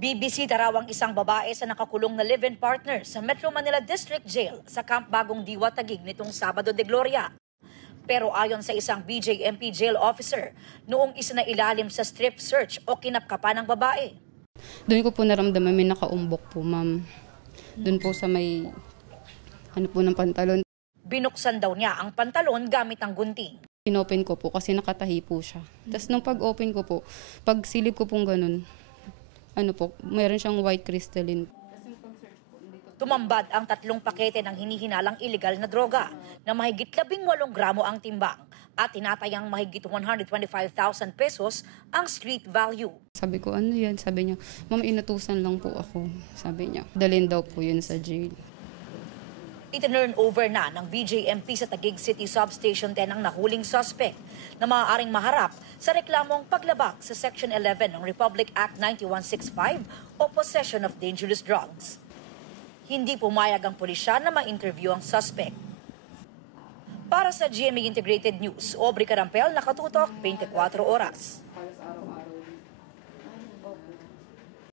Bibisita raw ang isang babae sa nakakulong na live-in partner sa Metro Manila District Jail sa Camp Bagong Diwa, Taguig nitong Sabado de Gloria. Pero ayon sa isang BJMP jail officer, noong isinailalim sa strip search o kinapkapan ng babae. Doon ko po naramdaman may nakaumbok po, ma'am. Doon po sa may ng pantalon. Binuksan daw niya ang pantalon gamit ang gunting. Inopen ko po kasi nakatahi po siya. Tapos nung pag-open ko po, pag silip ko pong ganun, mayroon siyang white crystalline. Tumambad ang 3 pakete ng hinihinalang illegal na droga na mahigit 18 gramo ang timbang at tinatayang mahigit 125,000 pesos ang street value. Sabi ko, ano yan? Sabi niya, ma'am, inutusan lang po ako. Sabi niya, dalhin daw po yun sa jail. Itinurn over na ng BJMP sa Taguig City Substation 10 ang nahuling suspect na maaaring maharap sa reklamong paglabag sa Section 11 ng Republic Act 9165 o Possession of Dangerous Drugs. Hindi pumayag ang pulisya na ma-interview ang suspect. Para sa GMA Integrated News, Aubrey Carampel, nakatutok 24 oras.